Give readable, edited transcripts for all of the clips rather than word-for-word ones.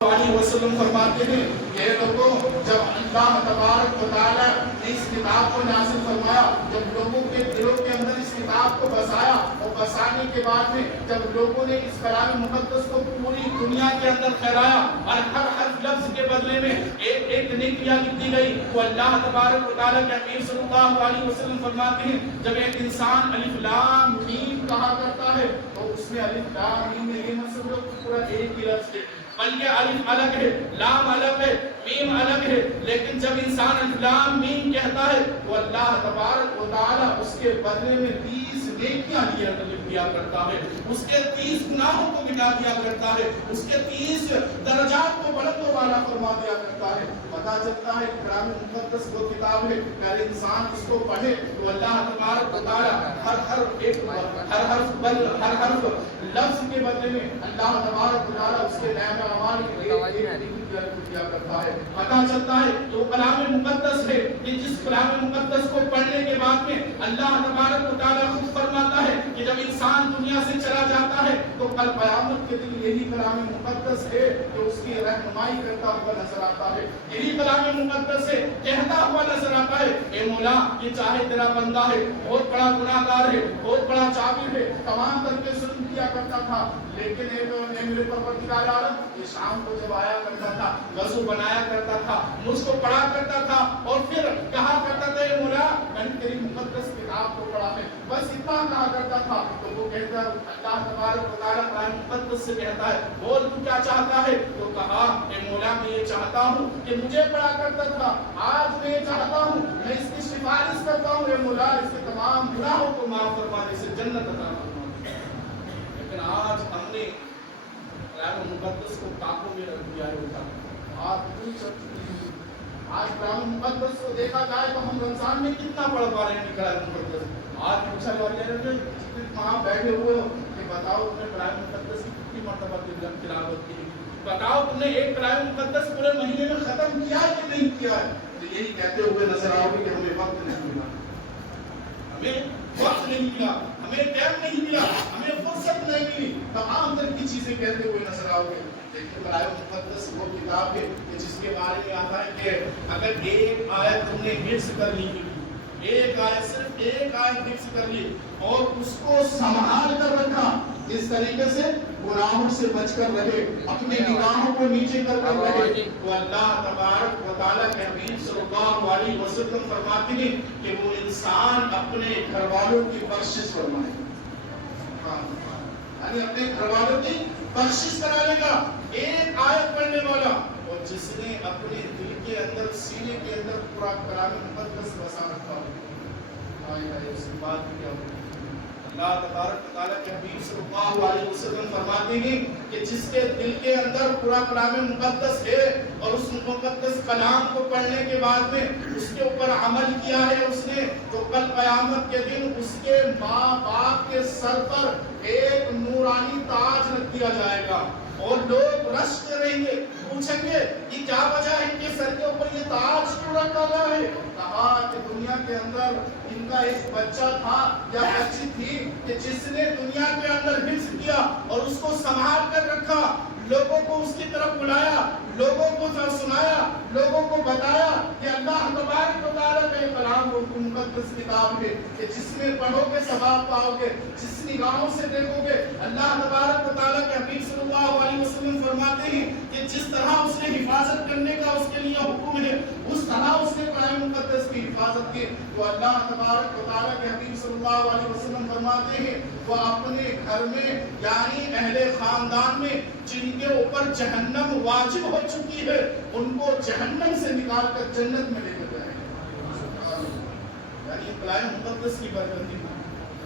علیہ وسلم فرماتے ہیں کہ لوگوں جب اللہ تبارک و تعالی نے اس کتاب کو نازل فرمایا، جب لوگوں کے دلوں کے اندر اس کتاب کو بسایا اور بسانے کے بعد میں جب لوگوں نے اس کلام مقدس کو پوری دنیا کے اندر پھیلایا اور ہر حرف لفظ کے بدلے میں ایک ایک نیکیاں لکھ دی گئی، تو اللہ تبارک و تعالی کے حبیب صلی اللہ علیہ وسلم فرماتے ہیں جب ایک انسان الف لام میم کہا کرتا ہے تو اس میں الف لام میم میں یہ مطلب پورا ایک ہی لفظ ہے، بلکہ الف الگ ہے، لام الگ ہے، میم الگ ہے، لیکن جب انسان الف لام میم کہتا ہے تو اللہ تبارک و تعالی اس کے بدلے میں 30 نیکیاں دیا کرتا ہے، اس کے 30 گناہوں کو مٹا دیا کرتا ہے، اس کے 30 درجات کو بلند و بالا فرما دیا کرتا ہے۔ پتہ چلتا ہے کہ کلام مقدس وہ کتاب ہے کہ اگر انسان اس کو پڑھے تو اللہ تبارک و تعالی ہر حرف لفظ کے بدلے میں اللہ تبارک و تعالی اس کے نام اعمال کیا کرتا ہے۔ پتہ چلتا ہے تو کلام مقدس ہے کہ جس کلام مقدس کو پڑھنے کے بعد میں اللہ تبارک و تعالی خود فرماتا ہے کہ جب انسان دنیا سے چلا جاتا ہے تو کل قیامت کے دن یہی کلام مقدس ہے کہ اس کی رہنمائی کرتا ہوا نظر آتا ہے، یہی کلام مقدس ہے کہتا ہوا نظر آتا ہے اے مولا یہ چاہے تیرا بندہ ہے، بہت بڑا گناہ گار ہے، بہت بڑا چابر ہے، تمام طرح کے ظلم کیا کرتا تھا، لیکن میرے پروردگار عالم یہ شام کو جب آیا کرتا تھا، وضو بنایا کرتا تھا، مجھ کو پڑھا کرتا تھا اور پھر کہا کرتا تھا اے مولا میں نے تیری مقدس کتاب کو پڑھا ہے، بس اتنا کہا کرتا تھا تو وہ کہتا اللہ تبارک و تعالی قرآن مقدس سے کہتا ہے بول تو کیا چاہتا ہے؟ تو کہا اے مولا میں یہ چاہتا ہوں کہ مجھے پڑھا کرتا تھا، آج میں یہ چاہتا ہوں میں اس کی سفارش کرتا ہوں اے مولا اس کے تمام گناہوں کو معاف فرمانے سے جنت عطا فرما۔ لیکن آج ہم نے قرآن مقدس کو کاپوں میں رکھ دیا ہے، آج قرآن مقدس کو دیکھا جائے تو ہم رمضان میں کتنا پڑھ پا رہے ہیں قرآن مقدس۔ آج پوچھا جا وہاں بیٹھے ہوئے ہو کہ بتاؤ تم نے قرآن مقدس کی کتنی مرتبہ تلاوت کی، بتاؤ تم نے ایک قرآن مقدس پورے مہینے میں ختم کیا ہے کہ نہیں کیا ہے؟ تو یہی کہتے ہوئے نظر آؤ گے کہ ہمیں وقت نہیں ملا، ہمیں وقت نہیں ملا، ہمیں ٹائم نہیں ملا، ہمیں فرصت نہیں ملی، تمام طرح کی چیزیں کہتے ہوئے نظر آؤ گے۔ لیکن قرآن مقدس وہ کتاب ہے کہ جس کے بارے میں آتا ہے کہ اگر ایک آیت تم نے حفظ کر لی، ایک آیت صرف ایک آیت حفظ کر لی اور اس کو سنبھال کر رکھا، اس طریقے سے گناہوں سے بچ کر رہے، اپنے نگاہوں کو نیچے کر رہے، تو اللہ تبارک و تعالیٰ کے حبیب صلی اللہ علیہ وسلم فرماتے ہیں کہ وہ انسان اپنے گھر والوں کی بخشش فرمائے، یعنی اپنے گھر والوں کی بخشش کرانے کا ایک آیت پڑھنے والا، اور جس نے اپنے دل کے اندر سینے کے اندر پورا کلام مقدس بسا رکھا ہو، اس کی بات کیا ہو۔ اللہ تبارک و تعالیٰ کے حبیب صلی اللہ علیہ وسلم فرماتے ہیں کہ جس کے دل کے اندر پورا کلام مقدس ہے اور اس مقدس کلام کو پڑھنے کے بعد میں اس کے اوپر عمل کیا ہے اس نے، تو کل قیامت کے دن اس کے ماں باپ کے سر پر ایک نورانی تاج رکھ دیا جائے گا اور لوگ رشک رہیں گے، پوچھیں گے یہ کیا وجہ ہے ان کے سر کے اوپر یہ تاج کیوں رکھا گیا ہے؟ کہا کہ دنیا کے اندر ان کا ایک بچہ تھا یا بچی تھی کہ جس نے دنیا کے اندر حفظ کیا اور اس کو سنبھال کر رکھا، لوگوں کو اس کی طرف بلایا، لوگوں کو سنایا، لوگوں کو بتایا کہ اللہ تبارک و تعالیٰ کا کلام وہ مقدس کتاب ہے کہ جس میں پڑھو گے ثواب پاؤ گے، جس نگاہوں سے دیکھو گے۔ اللہ تبارک و تعالیٰ کے حبیب صلی اللہ علیہ وسلم فرماتے ہیں کہ جس طرح اس نے حفاظت کرنے کا اس کے لیے حکم ہے اس طرح اس نے قرآن مقدس کی حفاظت کی، تو اللہ تبارک و تعالیٰ کے حبیب صلی اللہ علیہ وسلم فرماتے ہیں وہ اپنے گھر میں یعنی اہل خاندان میں جن کے اوپر جہنم واجب ہو چکی ہے ان کو جہنم سے نکال کر جنت میں لے کر جائیں گے، یعنی کلام مقدس کی برکت ہے۔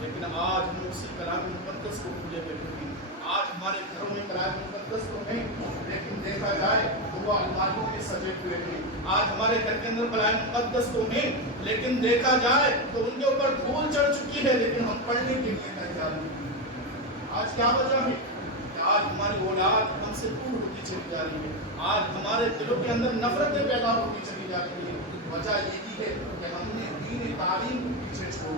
لیکن آج ہم اسی کلام مقدس کو بھولے بیٹھے ہیں، آج ہمارے گھروں میں کلام مقدس تو نہیں، لیکن دیکھا جائے تو وہ الماریوں میں سجے ہوئے ہیں۔ آج ہمارے گھر کے اندر کلام مقدس تو نہیں، لیکن دیکھا جائے تو ان کے اوپر دھول چڑھ چکی ہے، لیکن ہم پڑھنے کے لیے تیار نہیں۔ آج کیا وجہ ہے؟ آج ہماری اولاد ہم سے دور ہوتی چلی جا رہی ہے، آج ہمارے دلوں کے اندر نفرتیں پیدا ہوتی چلی جا رہی ہیں۔ وجہ یہی ہے کہ ہم نے دین تعلیم کو پیچھے چھوڑ